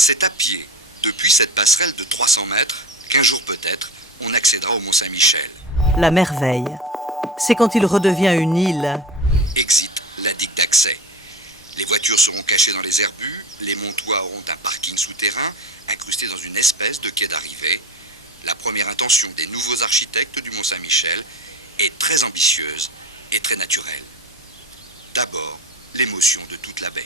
C'est à pied, depuis cette passerelle de 300 mètres, qu'un jour peut-être, on accédera au Mont-Saint-Michel. La merveille, c'est quand il redevient une île. Exit la digue d'accès. Les voitures seront cachées dans les herbus, les montois auront un parking souterrain, incrusté dans une espèce de quai d'arrivée. La première intention des nouveaux architectes du Mont-Saint-Michel est très ambitieuse et très naturelle. D'abord, l'émotion de toute la baie.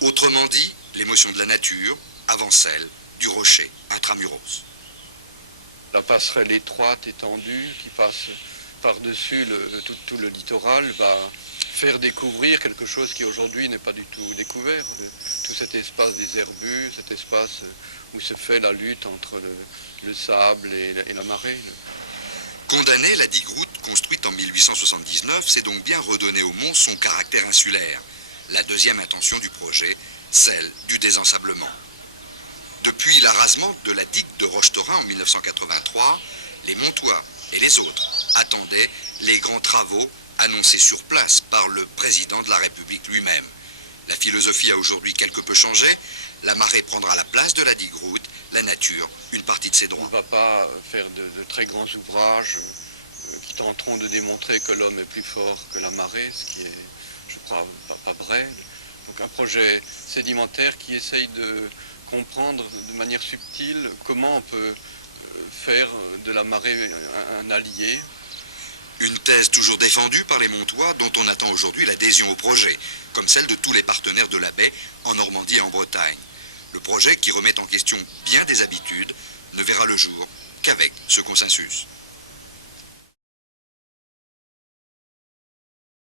Autrement dit, l'émotion de la nature avant celle du rocher intramuros. La passerelle étroite, étendue, qui passe par-dessus tout le littoral, va faire découvrir quelque chose qui aujourd'hui n'est pas du tout découvert. Tout cet espace des herbus, cet espace où se fait la lutte entre le sable et la marée. Condamner la digue-route construite en 1879, c'est donc bien redonner au mont son caractère insulaire. La deuxième intention du projet, celle du désensablement. Depuis l'arasement de la digue de Rochetorin en 1983, les Montois et les autres attendaient les grands travaux annoncés sur place par le président de la République lui-même. La philosophie a aujourd'hui quelque peu changé. La marée prendra la place de la digue-route, la nature, une partie de ses droits. On ne va pas faire de très grands ouvrages qui tenteront de démontrer que l'homme est plus fort que la marée, ce qui est, je crois, pas vrai. Donc un projet sédimentaire qui essaye de comprendre de manière subtile comment on peut faire de la marée un allié. Une thèse toujours défendue par les Montois dont on attend aujourd'hui l'adhésion au projet, comme celle de tous les partenaires de la baie en Normandie et en Bretagne. Le projet, qui remet en question bien des habitudes, ne verra le jour qu'avec ce consensus.